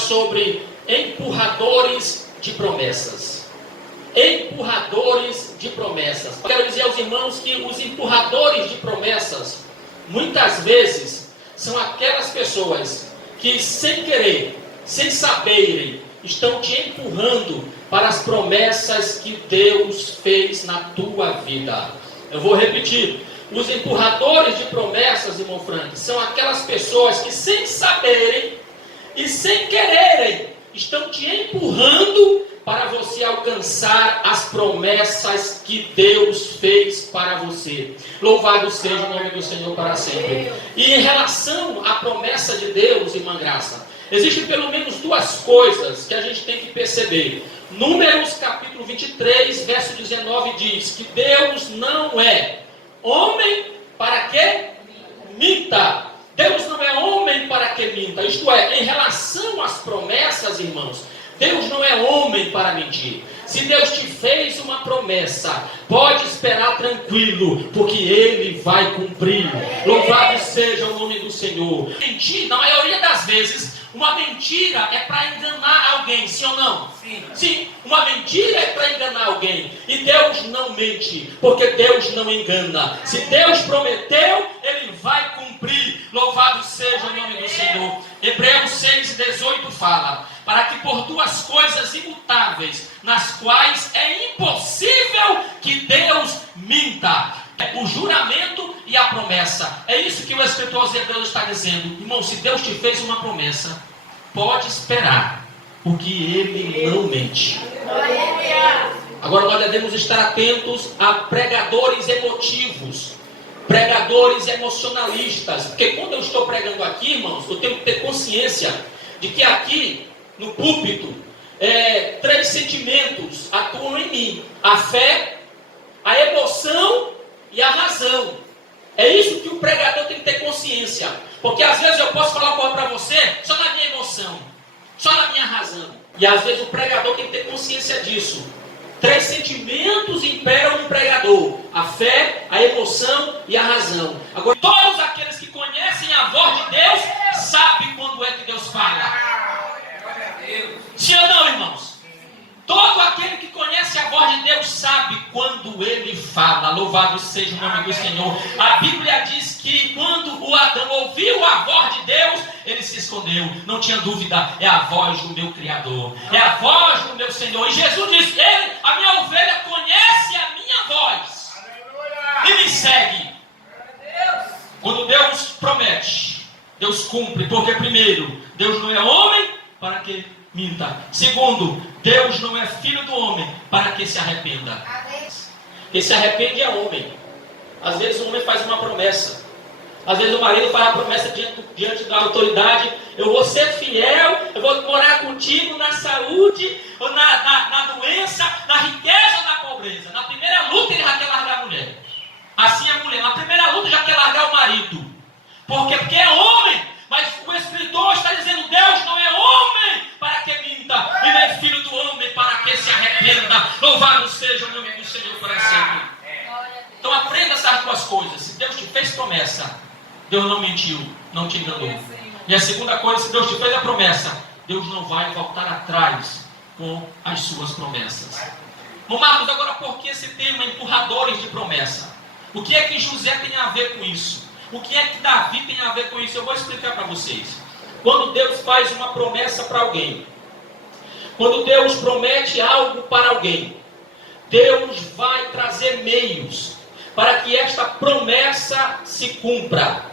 sobre empurradores de promessas. Empurradores de promessas. Quero dizer aos irmãos que os empurradores de promessas, muitas vezes, são aquelas pessoas que, sem querer, sem saberem, estão te empurrando para as promessas que Deus fez na tua vida. Eu vou repetir. Os empurradores de promessas, irmão Frank, são aquelas pessoas que, sem saberem e sem quererem, estão te empurrando para você alcançar as promessas que Deus fez para você. Louvado seja o nome do Senhor para sempre. E em relação à promessa de Deus, irmã Graça, existem pelo menos duas coisas que a gente tem que perceber. Números capítulo 23, verso 19 diz que Deus não é homem para que minta. Deus não é homem para que minta. Isto é, em relação às promessas, irmãos, Deus não é homem para mentir. Se Deus te fez uma promessa, pode esperar tranquilo, porque Ele vai cumprir. Louvado seja o nome do Senhor. Mentir, na maioria das vezes, uma mentira é para enganar alguém, sim ou não? Sim. Sim, uma mentira é para enganar alguém. E Deus não mente, porque Deus não engana. Se Deus prometeu, Ele vai cumprir. Louvado seja o nome do Senhor. Hebreus 6,18 fala: para que por duas coisas imutáveis, nas quais é impossível que Deus minta, o juramento e a promessa. É isso que o escritor aos Hebreus está dizendo. Irmão, se Deus te fez uma promessa, pode esperar, porque Ele não mente. Agora nós devemos estar atentos a pregadores emotivos, pregadores emocionalistas, porque quando eu estou pregando aqui, irmãos, eu tenho que ter consciência de que aqui no púlpito, três sentimentos atuam em mim: a fé, a emoção e a razão. É isso que o pregador tem que ter consciência, porque às vezes eu posso falar uma coisa para você só na minha emoção, só na minha razão, e às vezes o pregador tem que ter consciência disso. Três sentimentos imperam no pregador: a fé, a emoção e a razão. Agora, todos aqueles que conhecem a voz de Deus sabem quando é que Deus fala. Sim ou não, irmãos? Todo aquele que conhece a voz de Deus sabe quando Ele fala. Louvado seja o nome do Senhor. A Bíblia diz que quando o Adão ouviu a voz de Deus, ele se escondeu. Não tinha dúvida, é a voz do meu Criador, é a voz do meu Senhor. E Jesus disse: a minha ovelha conhece a minha voz e me segue. Quando Deus promete, Deus cumpre, porque primeiro, Deus não é homem para que minta. Segundo, Deus não é filho do homem para que se arrependa. Quem se arrepende é homem. Às vezes o homem faz uma promessa. Às vezes o marido faz a promessa diante da autoridade: eu vou ser fiel, eu vou morar contigo na saúde, ou na doença, na riqueza ou na pobreza. Na primeira luta ele já quer largar a mulher. Assim é a mulher, na primeira luta já quer largar o marido. Porque é homem. Mas o escritor está dizendo: Deus não é homem para que minta, e nem é filho do homem para que se arrependa. Louvado seja o nome do Senhor para sempre. Então aprenda essas duas coisas. Se Deus te fez promessa, Deus não mentiu, não te enganou. E a segunda coisa, se Deus te fez a promessa, Deus não vai voltar atrás com as suas promessas. Bom, Marcos, agora por que esse tema empurradores de promessa? O que é que José tem a ver com isso? O que é que Davi tem a ver com isso? Eu vou explicar para vocês. Quando Deus faz uma promessa para alguém, quando Deus promete algo para alguém, Deus vai trazer meios para que esta promessa se cumpra.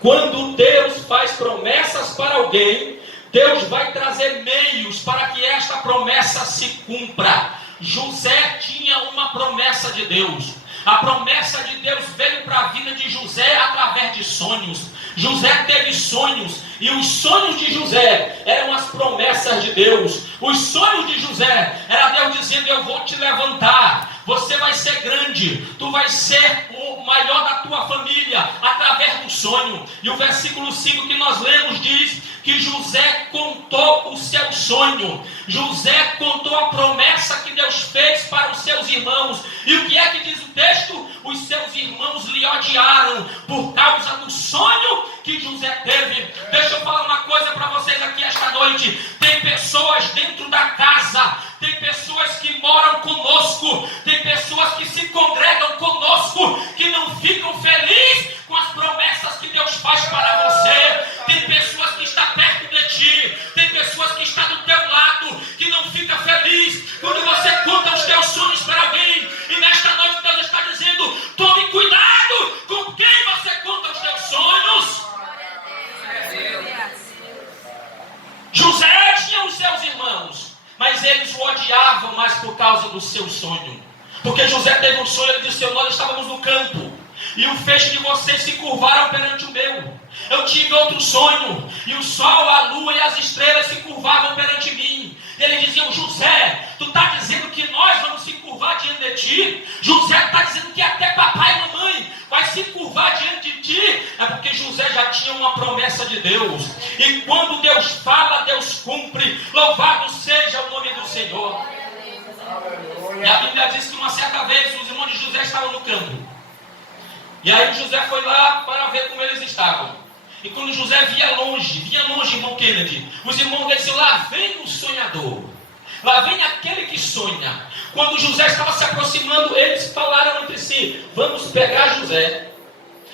Quando Deus faz promessas para alguém, Deus vai trazer meios para que esta promessa se cumpra. José tinha uma promessa de Deus. A promessa de Deus veio para a vida de José através de sonhos. José teve sonhos, e os sonhos de José eram as promessas de Deus. Os sonhos de José era Deus dizendo: eu vou te levantar, você vai ser grande, tu vais ser o maior da tua família, através do sonho. E o versículo 5 que nós lemos diz que José contou o seu sonho. José contou a promessa que Deus fez para os seus irmãos. E o que é que diz o texto? Os seus irmãos lhe odiaram por causa do sonho que José teve. Deixa eu falar uma coisa para vocês aqui esta noite. mas eles o odiavam mais por causa do seu sonho. Porque José teve um sonho, ele disse: nós estávamos no campo, e o feixe de vocês se curvaram perante o meu. Eu tive outro sonho, e o sol, a lua e as estrelas se curvavam perante mim. E eles diziam: José, tu está dizendo que nós vamos se curvar diante de ti? José está dizendo que até papai e mamãe vai se curvar diante de ti? É porque José já tinha uma promessa de Deus, e quando Deus fala, Deus cumpre. Louvado seja o nome do Senhor. E a Bíblia diz que uma certa vez os irmãos de José estavam no campo, e aí José foi lá para ver como eles estavam. E quando José vinha longe, irmão Kennedy, os irmãos diziam: lá vem o sonhador, lá vem aquele que sonha. Quando José estava se aproximando, eles falaram entre si: vamos pegar José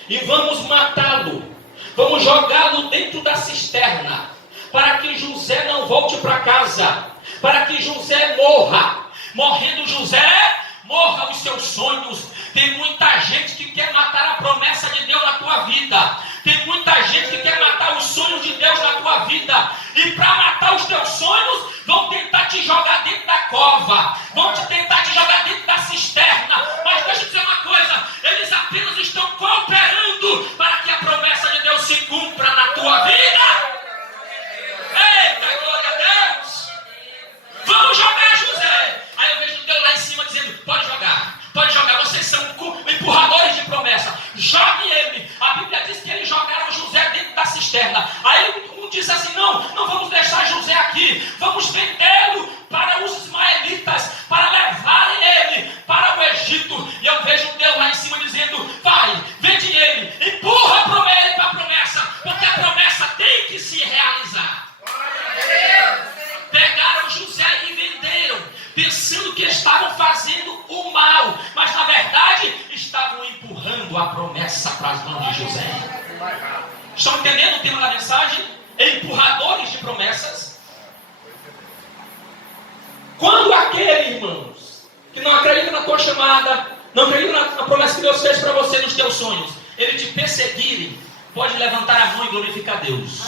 e vamos matá-lo, vamos jogá-lo dentro da cisterna, para que José não volte para casa, para que José morra. Morrendo José, morra os seus sonhos. Tem muita gente que quer matar a promessa de Deus na tua vida. Tem muita gente que quer matar os sonhos de Deus na tua vida. E para matar os teus sonhos, vão tentar te jogar dentro da cova, vão tentar te jogar dentro da cisterna. Mas deixa eu dizer uma coisa: eles apenas estão cooperando para que a promessa de Deus se cumpra na tua vida. Eita, glória a Deus! Vamos jogar José. Aí eu vejo Deus lá em cima dizendo: pode jogar, vocês são empurradores de promessa, jogue ele. A Bíblia diz que eles jogaram José dentro da cisterna. Aí um disse assim: não vamos deixar José aqui, vamos vendê-lo para os ismaelitas, para levarem ele para o Egito. E eu vejo Deus lá em cima dizendo: vai, vende ele, empurra ele para a promessa, porque a promessa tem que se realizar. Pegaram José e venderam, pensando que estavam fazendo o mal, mas na verdade estavam empurrando a promessa para as mãos de José. Estão entendendo o tema da mensagem? Empurradores de promessas. Quando aquele, irmãos, que não acredita na tua chamada, não acredita na promessa que Deus fez para você nos teus sonhos, ele te perseguirem, pode levantar a mão e glorificar Deus,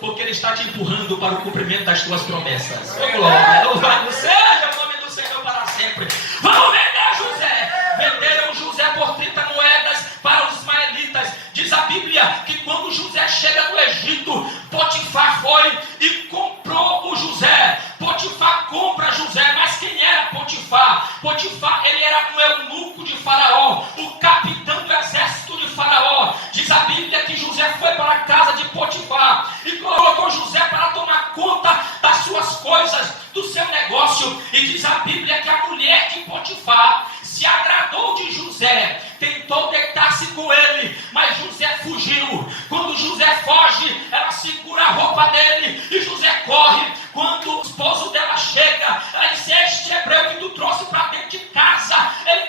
porque ele está te empurrando para o cumprimento das tuas promessas. Oh, glória, louvado seja o nome do Senhor para sempre. Vamos vender José. Venderam José por 30 moedas para os ismaelitas. Diz a Bíblia que quando José chega no Egito, Potifar foi e comprou o José. Potifar compra José. Mas quem era Potifar? Potifar, ele era o eunuco de Faraó, o capitão do exército de Faraó. Diz a Bíblia que José foi para a casa de Potifar e colocou José para tomar conta das suas coisas, do seu negócio. E diz a Bíblia que a mulher de Potifar se agradou de José, tentou deitar-se com ele, mas José fugiu. Quando José foge, ela segura a roupa dele e José corre. Quando o esposo dela chega, ela diz: este hebreu que tu trouxe para dentro de casa, ele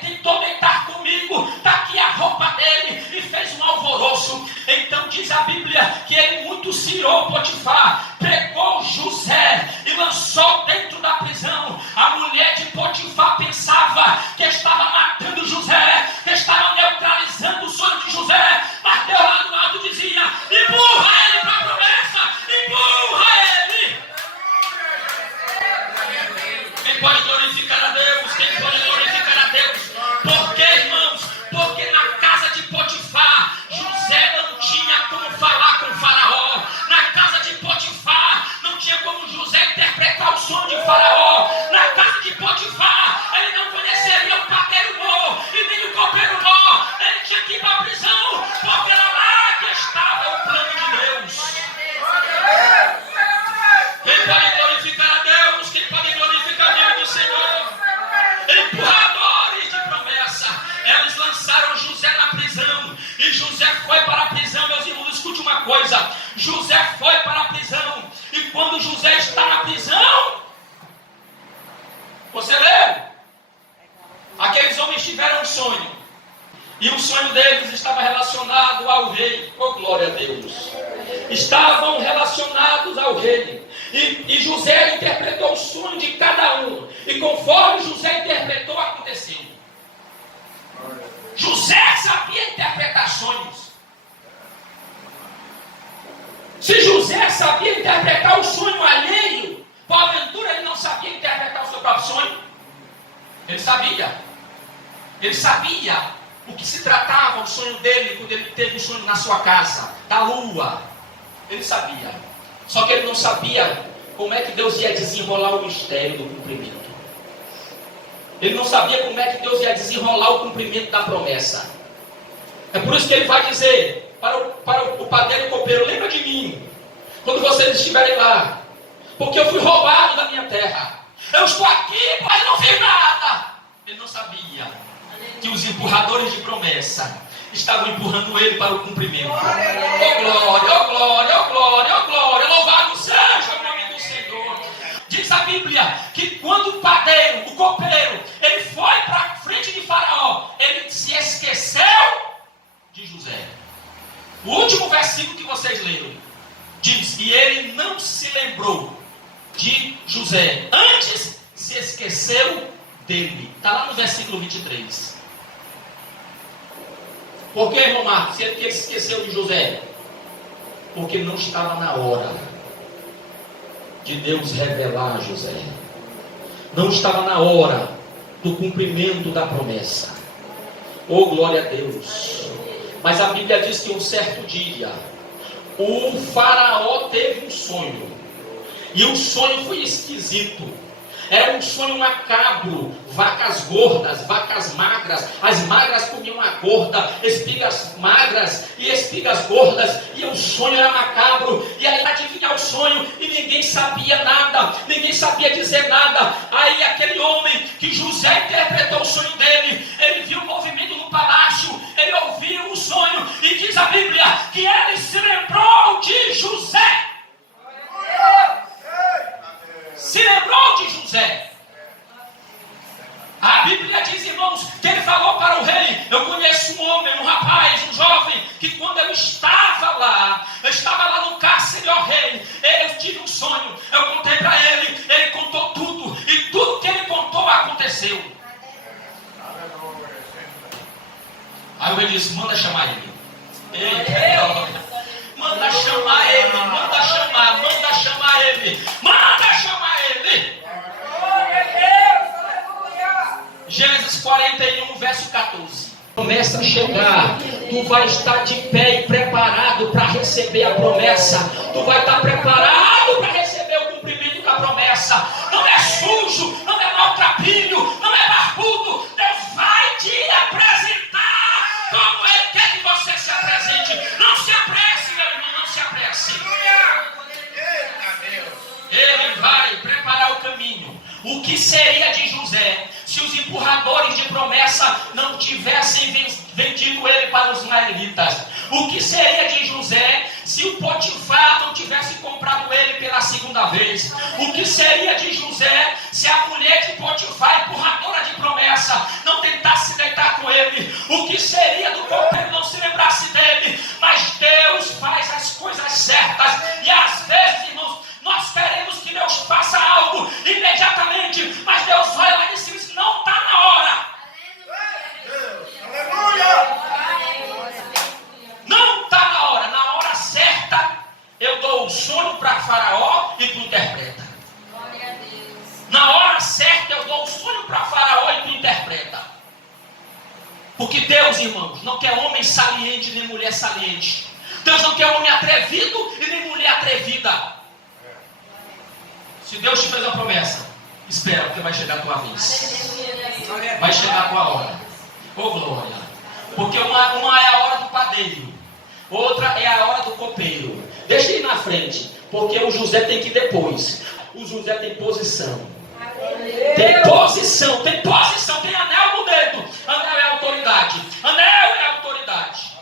tentou deitar comigo, está aqui a roupa dele, e fez um alvoroço. Então diz a Bíblia que ele muito se irou. Potifar pegou José e lançou dentro da prisão. A mulher de Potifar pensava que estava matando José, que estava neutralizando o sonho de José, mas Deus lá no alto dizia: empurra ele para a promessa, empurra ele. Quem pode glorificar a Deus? Quem pode glorificar a Deus? Por quê, irmãos? Porque na casa de Potifar, José não tinha como falar com Faraó. Na casa de Potifar, não tinha como José interpretar o sonho de Faraó. Na casa de Potifar, ele não conheceria o padeiro bom e nem o copeiro bom. Ele tinha que ir para a prisão, porque era lá que estava o plano de Deus. Quem pode glorificar a Deus? Quem pode glorificar o nome do Senhor? Empurradores de promessa. Eles lançaram José na prisão, e José foi para a prisão. Meus irmãos, escute uma coisa: José foi para a prisão, e quando José está na prisão, você lê, aqueles homens tiveram um sonho, e o sonho deles estava relacionado ao rei. Oh, glória a Deus! Estavam relacionados ao rei. E José interpretou o sonho de cada um, e conforme José interpretou, aconteceu. José sabia interpretar sonhos. Se José sabia interpretar o sonho alheio, pode Ele sabia o que se tratava o sonho dele, quando ele teve o sonho na sua casa, da lua. Ele sabia. Só que ele não sabia como é que Deus ia desenrolar o mistério do cumprimento. Ele não sabia como é que Deus ia desenrolar o cumprimento da promessa. É por isso que ele vai dizer para o padeiro e copeiro: lembra de mim, quando vocês estiverem lá, porque eu fui roubado da minha terra. Eu estou aqui, mas não fiz nada. Ele não sabia que os empurradores de promessa estavam empurrando ele para o cumprimento. Oh glória, oh glória, oh glória, oh glória, louvado seja o nome do Senhor. Diz a Bíblia que quando o padeiro, o copeiro, ele foi para a frente de Faraó, ele se esqueceu de José. O último versículo que vocês leram diz que ele não se lembrou de José, antes se esqueceu dele. Está lá no versículo 23. Por que, irmão Marcos, ele se esqueceu de José? Porque não estava na hora de Deus revelar a José. Não estava na hora do cumprimento da promessa. Oh, glória a Deus. Mas a Bíblia diz que um certo dia o faraó teve um sonho. E o sonho foi esquisito. Era um sonho macabro. Vacas gordas, vacas magras. As magras comiam a gorda, espigas magras e espigas gordas. E o sonho era macabro. E aí adivinhar o sonho e ninguém sabia nada. Ninguém sabia dizer nada. Aí aquele homem que José interpretou o sonho dele, ele viu o movimento no palácio, ele ouviu o sonho e diz a Bíblia que ele se lembrou de José. Se lembrou de José. A Bíblia diz, irmãos, que ele falou para o rei: eu conheço um homem, um rapaz, um jovem, que quando eu estava lá no cárcere, ó rei, eu tive um sonho, eu contei para ele contou tudo, e tudo que ele contou aconteceu. Aí o rei disse: manda chamar ele. Eita, manda chamar ele, manda chamar ele, manda chamar ele. Gênesis 41, verso 14. Começa a chegar, tu vai estar de pé e preparado para receber a promessa. Tu vai estar preparado para receber o cumprimento da promessa. Não é sujo, não é maltrapilho, não é barbudo. Deus vai te apresentar como Ele quer que você se apresente. Não se apresse, meu irmão, não se apresse. Ele vai preparar o caminho. O que seria de José se os empurradores de promessa não tivessem vendido ele para os israelitas? O que seria de José se o Potifar não tivesse comprado ele pela segunda vez? O que seria de José se a mulher de Potifar, empurradora de promessa, não tentasse deitar com ele? O que seria do copeiro não se lembrasse dele? Mas Deus faz as coisas certas. E às vezes, irmãos, nós queremos que Deus faça algo imediatamente, mas Deus vai lá em cima e diz: não está na hora. Não está na hora. Na hora certa, eu dou o sonho para Faraó e tu interpreta. Na hora certa, eu dou o sonho para Faraó e tu interpreta. Porque Deus, irmãos, não quer homem saliente nem mulher saliente. Deus não quer homem atrevido e nem mulher atrevida. Se Deus te fez uma promessa, espera, porque vai chegar a tua vez. Vai chegar a tua hora. Oh glória. Porque uma é a hora do padeiro, outra é a hora do copeiro. Deixa ele na frente, porque o José tem que ir depois. O José tem posição. Tem posição, tem anel no dedo. Anel é autoridade. Anel é autoridade.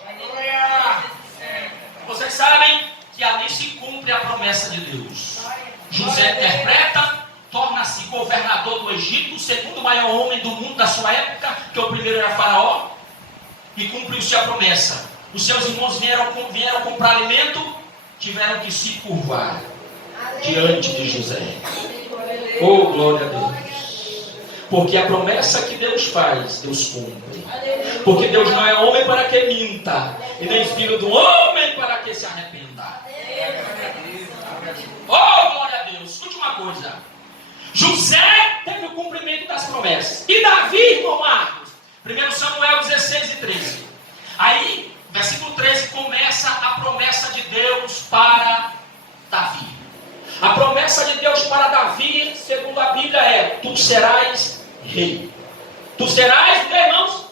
Vocês sabem que ali se cumpre a promessa de Deus. José interpreta, torna-se governador do Egito, o segundo maior homem do mundo da sua época, que o primeiro era Faraó, e cumpriu-se a promessa. Os seus irmãos vieram comprar alimento, tiveram que se curvar diante de José. Oh, glória a Deus. Porque a promessa que Deus faz, Deus cumpre. Porque Deus não é homem para que minta, e nem filho do homem para que se arrependa. Oh, glória a Deus. Escute uma coisa. José teve o cumprimento das promessas. E Davi, irmão Marcos, 1 Samuel 16 e 13. Aí, versículo 13, começa a promessa de Deus para Davi. A promessa de Deus para Davi, segundo a Bíblia, é: tu serás rei. Tu serás, meus irmãos?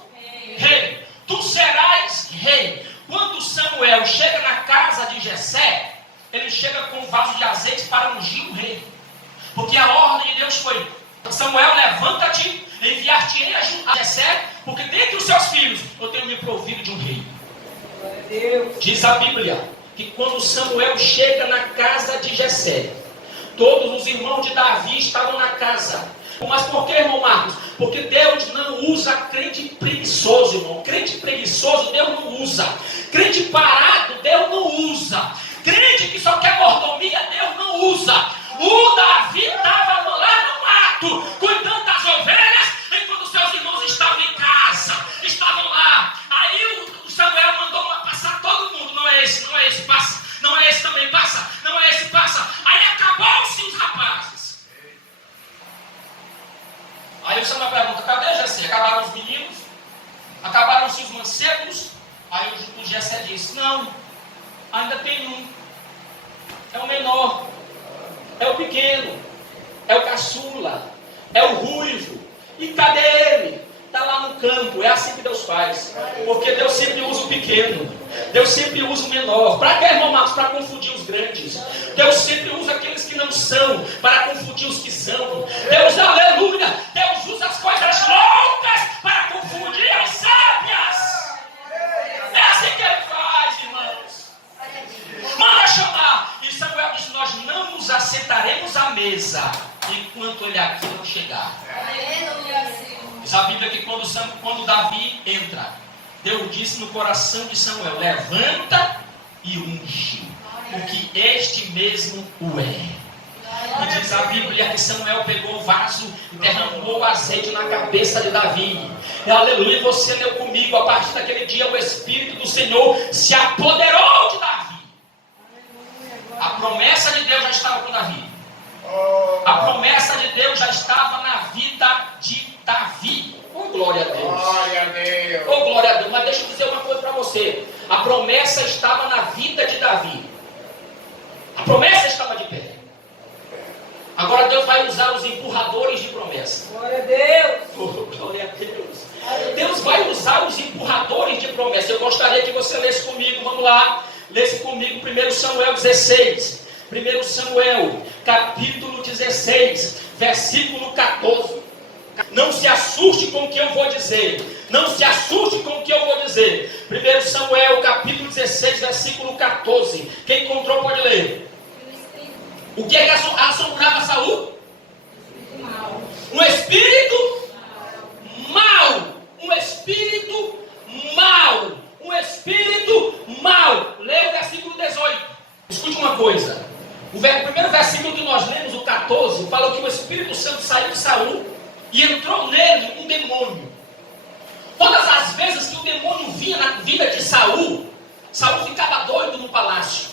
Rei. Tu serás rei. Quando Samuel chega na casa de Jessé, ele chega com um vaso de azeite para ungir o rei. Porque a ordem de Deus foi: Samuel, levanta-te, enviar-te-ei a Jessé, porque dentre os seus filhos eu tenho me provido de um rei. Diz a Bíblia que quando Samuel chega na casa de Jessé, todos os irmãos de Davi estavam na casa. Mas por que, irmão Marcos? Porque Deus não usa crente preguiçoso, irmão. Crente preguiçoso Deus não usa. Crente parado Deus não usa. Crente que só quer mordomia Deus não usa. O Davi estava lá no mato, cuidando das ovelhas, enquanto seus irmãos estavam em casa, estavam lá. Aí o Samuel mandou passar todo mundo. Não é esse, passa. Não é esse também, passa. Não é esse, passa. Aí acabou-se os rapazes. Aí o Samuel pergunta: cadê Jessé? Acabaram os meninos? Acabaram-se os mancebos? Aí o Jessé disse: não, ainda tem um. É o menor. É o pequeno, é o caçula, é o ruivo. E cadê ele? Está lá no campo. É assim que Deus faz. Porque Deus sempre usa o pequeno. Deus sempre usa o menor. Para que, irmão Marcos? Para confundir os grandes. Deus sempre usa aqueles que não são, para confundir os que são. Deus, aleluia, Deus usa as coisas loucas para confundir as sábias. É assim que Ele faz, irmãos. Manda chamar. E Samuel disse: nós não nos assentaremos à mesa enquanto ele aqui não chegar. Diz a Bíblia que quando Davi entra, Deus disse no coração de Samuel: levanta e unge, porque este mesmo o é. E diz a Bíblia que Samuel pegou o vaso e derramou o azeite na cabeça de Davi. E, aleluia, você leu comigo: a partir daquele dia o Espírito do Senhor se apoderou de Davi. A promessa de Deus já estava com Davi. A promessa de Deus já estava na vida de Davi. Oh, glória a Deus. Glória a Deus. Oh, glória a Deus. Mas deixa eu dizer uma coisa para você. A promessa estava na vida de Davi. A promessa estava de pé. Agora Deus vai usar os empurradores de promessa. Glória a Deus. Oh, glória a Deus. Deus vai usar os empurradores de promessa. Eu gostaria que você lesse comigo. Vamos lá. Lesse comigo 1 Samuel 16. 1 Samuel, capítulo 16, versículo 14. Não se assuste com o que eu vou dizer. Não se assuste com o que eu vou dizer. 1 Samuel, capítulo 16, versículo 14. Quem encontrou pode ler. O que é que assombrava Saul? Um espírito mau. Um espírito mau. Um espírito mau. Leia o versículo 18. Escute uma coisa. O primeiro versículo que nós lemos, o 14, fala que o Espírito Santo saiu de Saul e entrou nele um demônio. Todas as vezes que o demônio vinha na vida de Saul, Saul ficava doido no palácio.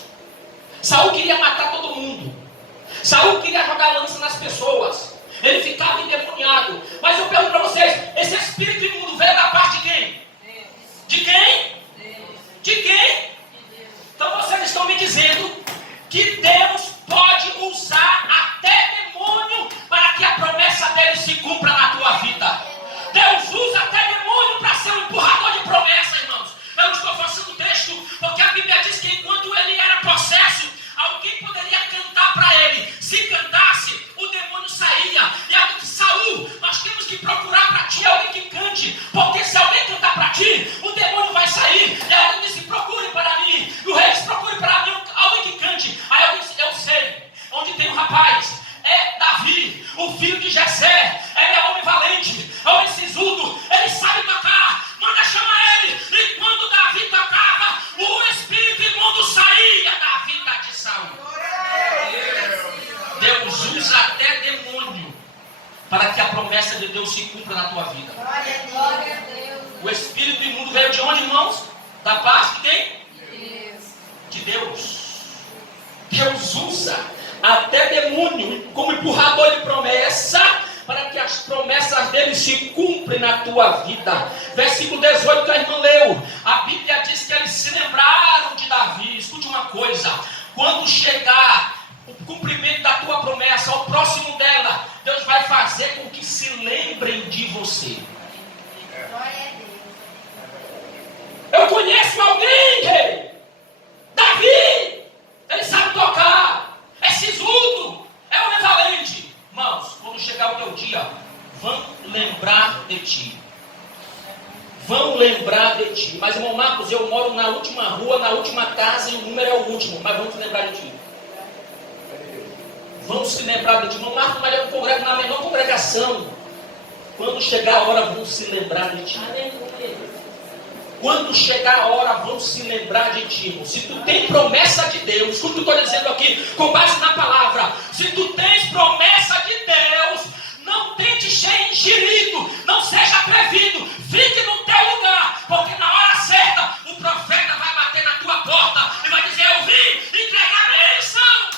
Saul queria matar todo mundo. Saul queria jogar lança nas pessoas. Ele ficava endemoniado. Mas eu pergunto para vocês: esse espírito imundo veio da parte de quem? De quem? De quem? Então vocês estão me dizendo que Deus pode usar até demônio para que a promessa dele se cumpra na tua vida. Deus usa até demônio para ser um empurrador de promessa, irmãos. Eu não estou forçando o texto, porque a Bíblia diz que enquanto ele era possesso, alguém poderia cantar para ele. Se cantasse, o demônio saía. E ela disse: Saul, nós temos que procurar para ti alguém que cante, porque se alguém cantar para ti, o demônio vai sair. E ela disse: procure para mim. E o rei disse: procure para mim alguém que cante. Aí eu disse: eu sei onde tem um rapaz. É Davi, o filho de Jessé. Ele é homem valente, é homem sisudo, ele sabe tocar. Manda chamar ele. E quando Davi tocava, o espírito imundo saía da vida de Saul. Deus usa até demônio para que a promessa de Deus se cumpra na tua vida. Glória a Deus. O espírito imundo veio de onde, irmãos? Da parte de quem? De Deus. Deus usa até demônio como empurrador de promessa para que as promessas dele se cumprem na tua vida. Versículo 18 que a irmã leu. A Bíblia diz que eles se lembraram de Davi. Escute uma coisa. Quando chegar o cumprimento da tua promessa, ao próximo dela, Deus vai fazer com que se lembrem de você. Eu conheço alguém, rei. Davi. Ele sabe tocar. É sisudo. É um valente. Irmãos, quando chegar o teu dia, vão lembrar de ti. Vão lembrar de ti. Mas, irmão Marcos, eu moro na última rua, na última casa, e o número é o último. Mas vão se lembrar de ti. Vão se lembrar de ti. Irmão Marcos, mas eu congrego na menor congregação. Quando chegar a hora, vão se lembrar de ti. Quando chegar a hora, vão se lembrar de ti, irmão. Se tu tem promessa de Deus, escuta o que eu estou dizendo aqui, com base na palavra. Se tu tens promessa de Deus, não tente ser enxerido, não seja atrevido, fique no teu lugar, porque na hora certa, o profeta vai bater na tua porta e vai dizer: eu vim entregar a bênção.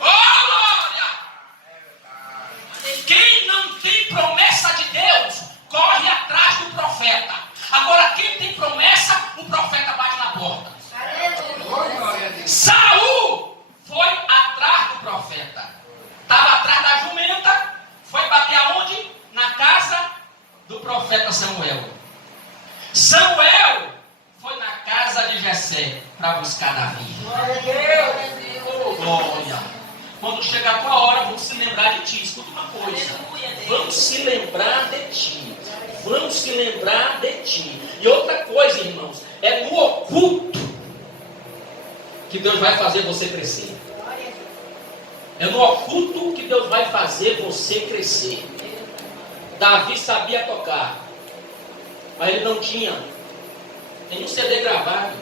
Oh, glória! Quem não tem promessa de Deus, corre atrás do profeta. Agora, quem tem promessa, o profeta bate na porta. Saul foi atrás do profeta. Estava atrás da jumenta. Foi bater aonde? Na casa do profeta Samuel. Samuel foi na casa de Jessé para buscar Davi. Glória. Quando chegar a tua hora, vão se lembrar de ti. Escuta uma coisa. Vão se lembrar de ti. Vão se lembrar de ti. E outra coisa, irmãos, é no oculto que Deus vai fazer você crescer. É no oculto que Deus vai fazer você crescer. Davi sabia tocar, mas ele não tinha nenhum CD gravado.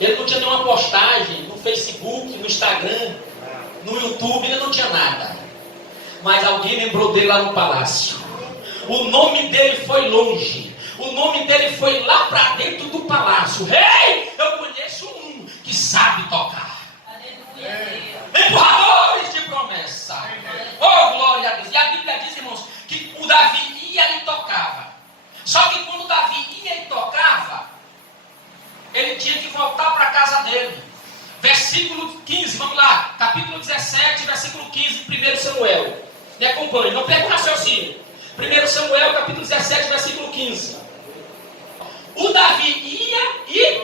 Ele não tinha nenhuma postagem no Facebook, no Instagram, no YouTube, ele não tinha nada. Mas alguém lembrou dele lá no palácio. O nome dele foi longe. O nome dele foi lá para dentro do palácio. Rei, eu conheço um que sabe tocar. Empurradores de promessa. Oh, glória a Deus. E a Bíblia diz, irmãos, que o Davi ia e tocava. Só que quando o Davi ia e tocava, ele tinha que voltar para a casa dele. Versículo 15, vamos lá. Capítulo 17, versículo 15, 1 Samuel. Me acompanhe, não perca o raciocínio. 1 Samuel, capítulo 17, versículo 15. O Davi ia e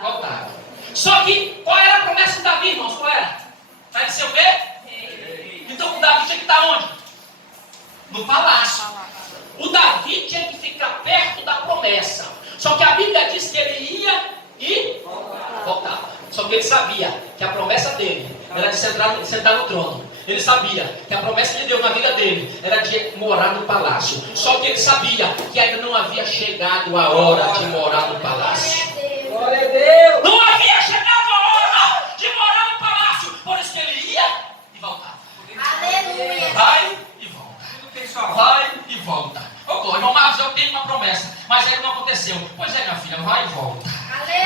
voltava. Só que, qual era a promessa do Davi, irmãos? Qual era? Vai ser o quê? Então o Davi tinha que estar onde? No palácio. O Davi tinha que ficar perto da promessa. Só que a Bíblia diz que ele ia e voltava. Só que ele sabia que a promessa dele era de sentar no trono. Ele sabia que a promessa de Deus na vida dele era de morar no palácio. Só que ele sabia que ainda não havia chegado a hora de morar no palácio. Glória a Deus. Não havia chegado a hora de morar no palácio. Por isso que ele ia e voltava. Aleluia. Vai e volta. Vai e volta. Ô, glória, irmão Marcos, eu tenho uma promessa, mas ainda não aconteceu. Pois é, minha filha, vai e volta.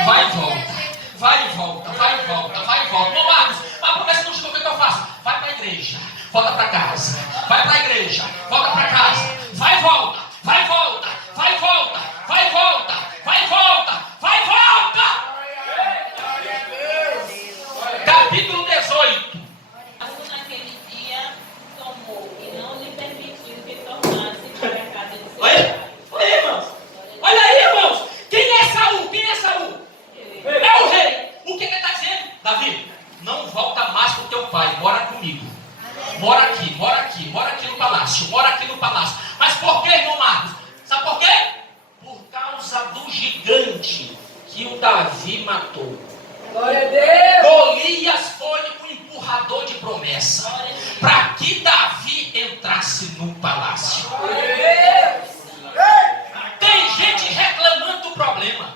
Vai e volta. Vai e volta, vai e volta, vai e volta. Irmão Marcos, a promessa não chegou, o que eu faço? Vai para a igreja, volta para casa. Vai para a igreja, volta para casa. Vai e volta, vai e volta, vai e volta, vai e volta, vai e volta, vai e volta. Capítulo 18. Naquele dia tomou e não lhe permitiu que tornasse para a casa de seu Olha, pai. olha aí, irmãos. Olha aí, irmãos. Quem é Saul? Quem é Saul? É o rei. O que ele está dizendo? Davi, não volta mais para o teu pai. Mora comigo. Mora aqui, mora aqui, mora aqui no palácio. Mora aqui no palácio. Mas por que, irmão Marcos? Sabe por quê? Por causa do gigante que o Davi matou. Glória a Deus. Golias foi um empurrador de promessa para que Davi entrasse no palácio. Tem gente reclamando do problema.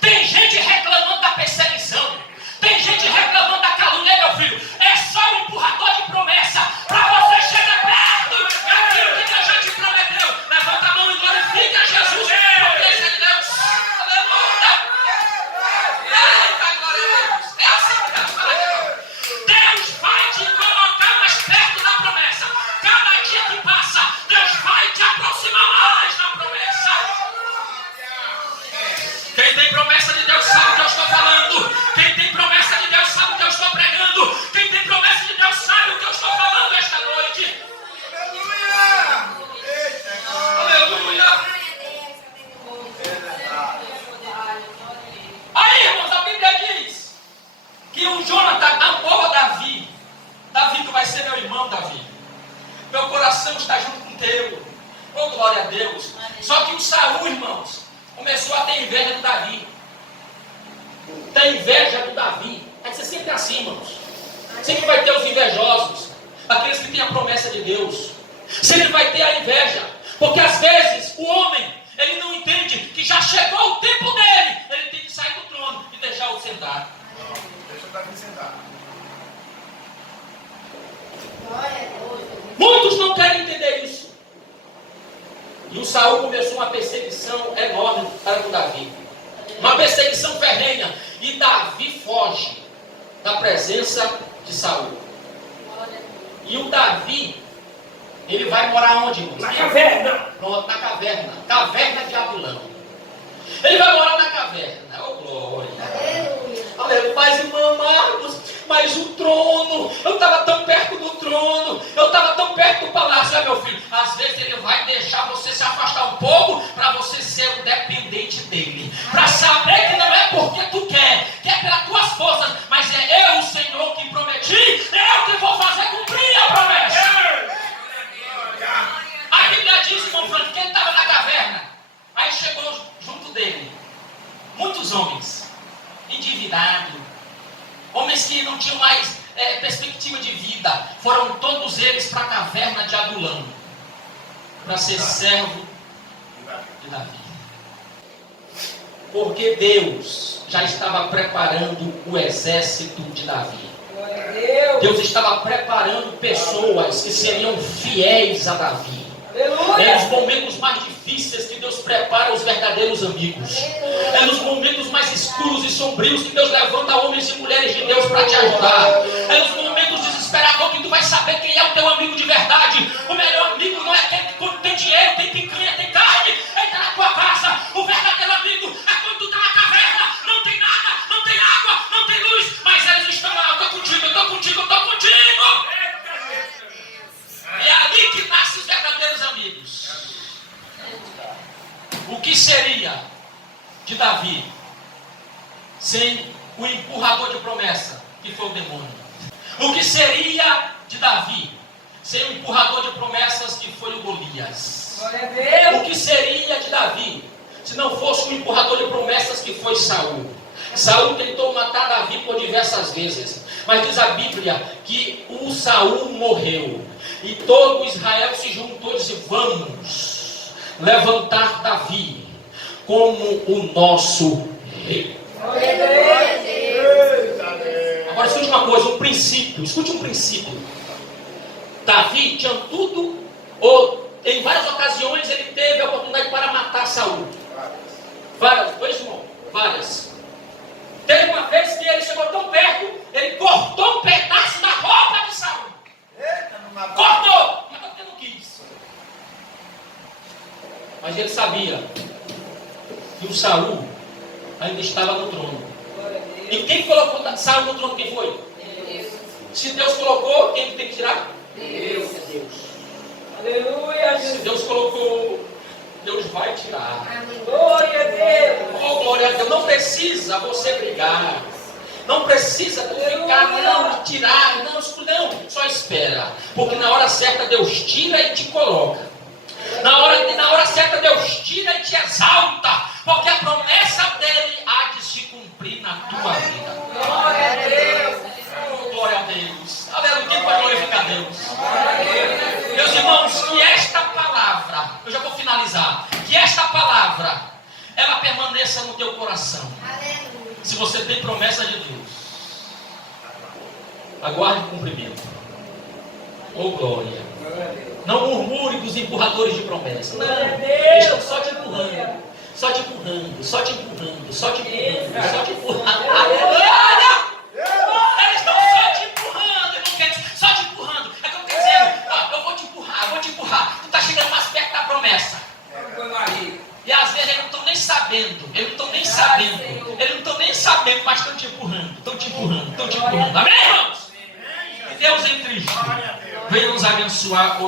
Tem gente reclamando da perseguição. Tem gente reclamando da calúnia, meu filho. É só um empurrador de promessa para você chegar perto daquilo que a gente prometeu. Levanta a mão e glorifica Jesus. Porque esse é Deus. Aleluia. Eita, glória a Deus. É assim, Deus vai te colocar na coração está junto com o teu. Oh, glória a Deus. Só que o Saul, irmãos, começou a ter inveja do Davi. Tem inveja do Davi. Vai ser sempre assim, irmãos. Sempre vai ter os invejosos, aqueles que têm a promessa de Deus. Sempre vai ter a inveja, porque às vezes o homem, ele não entende que já chegou o tempo dele. Ele tem que sair do trono e deixar o sentar. Deixa eu dar aqui sentar. Muitos não querem entender isso. E o Saul começou uma perseguição enorme para com Davi. Uma perseguição ferrenha. E Davi foge da presença de Saul. E o Davi, ele vai morar onde, irmãos? Na caverna. Pronto, na caverna. Caverna de Adulão. Ele vai morar na caverna. Oh, glória. Aleluia. Mas, irmão Marcos, mas o trono, eu estava tão perto do trono, eu estava tão perto do palácio. Meu filho, às vezes ele vai deixar você se afastar um pouco, para você ser um dependente dele, para saber que não é porque tu quer pelas tuas forças, mas é eu, o Senhor, que prometi, eu que vou fazer cumprir a promessa. A Bíblia diz, irmão Franco, que ele estava na caverna, aí chegou junto dele muitos homens endividados, homens que não tinham mais perspectiva de vida. Foram todos eles para a caverna de Adulão, para ser servo de Davi. Porque Deus já estava preparando o exército de Davi. Deus estava preparando pessoas que seriam fiéis a Davi. É nos momentos mais difíceis que Deus prepara os verdadeiros amigos. É nos momentos mais escuros e sombrios que Deus levanta homens e mulheres de Deus para te ajudar. É nos momentos desesperadores que tu vai saber quem é o teu amigo de verdade. O melhor amigo não é aquele que quando tem dinheiro, tem picanha, tem carne, entra na tua casa. O verdadeiro amigo é quando tu está na caverna, não tem nada, não tem água, não tem luz, mas eles estão lá. Eu estou contigo, eu estou contigo, eu estou contigo. É ali que nascem os verdadeiros amigos. O que seria de Davi sem o empurrador de promessa, que foi o demônio? O que seria de Davi sem o empurrador de promessas, que foi o Golias? O que seria de Davi se não fosse o empurrador de promessas, que foi Saul? Saul tentou matar Davi por diversas vezes, mas diz a Bíblia que o Saul morreu e todo Israel se juntou e disse: vamos levantar Davi como o nosso rei. Agora escute uma coisa, um princípio. Escute um princípio. Davi tinha tudo, ou em várias ocasiões ele teve a oportunidade para matar Saul. Várias, dois irmãos, várias. Teve uma vez que ele chegou tão perto, ele cortou um pedaço da roupa de Saul. Cortou, mas porque não quis. Mas ele sabia que o Saul ainda estava no trono. E quem colocou Saul no trono? Quem foi? Deus. Se Deus colocou, quem tem que tirar? Deus. Aleluia. Se Deus colocou, Deus vai tirar. Glória a Deus. Oh, glória a Deus. Não precisa você brigar. Não precisa tu ficar, não, tirar, não, só espera. Porque na hora certa Deus tira e te coloca. Na hora certa Deus tira e te exalta. Porque a promessa dele há de se cumprir na tua vida. Glória a Deus. Oh, glória a Deus. Aleluia. Quem pode glorificar a Deus? Meus irmãos, que esta palavra, eu já vou finalizar, que esta palavra, ela permaneça no teu coração. Se você tem promessa de Deus, aguarde o cumprimento. Oh, glória. Não murmure dos empurradores de promessa. Não, eles estão só te empurrando. Só te empurrando, só te empurrando, só te empurrando, só te empurrando. Eles estão só te empurrando, só te empurrando. É como quer dizer, ó, eu vou te empurrar. Tu está chegando mais perto da promessa. E às vezes eles não estão nem sabendo, mas estão te empurrando, Amém, irmãos? Que Deus em Cristo venha nos abençoar hoje.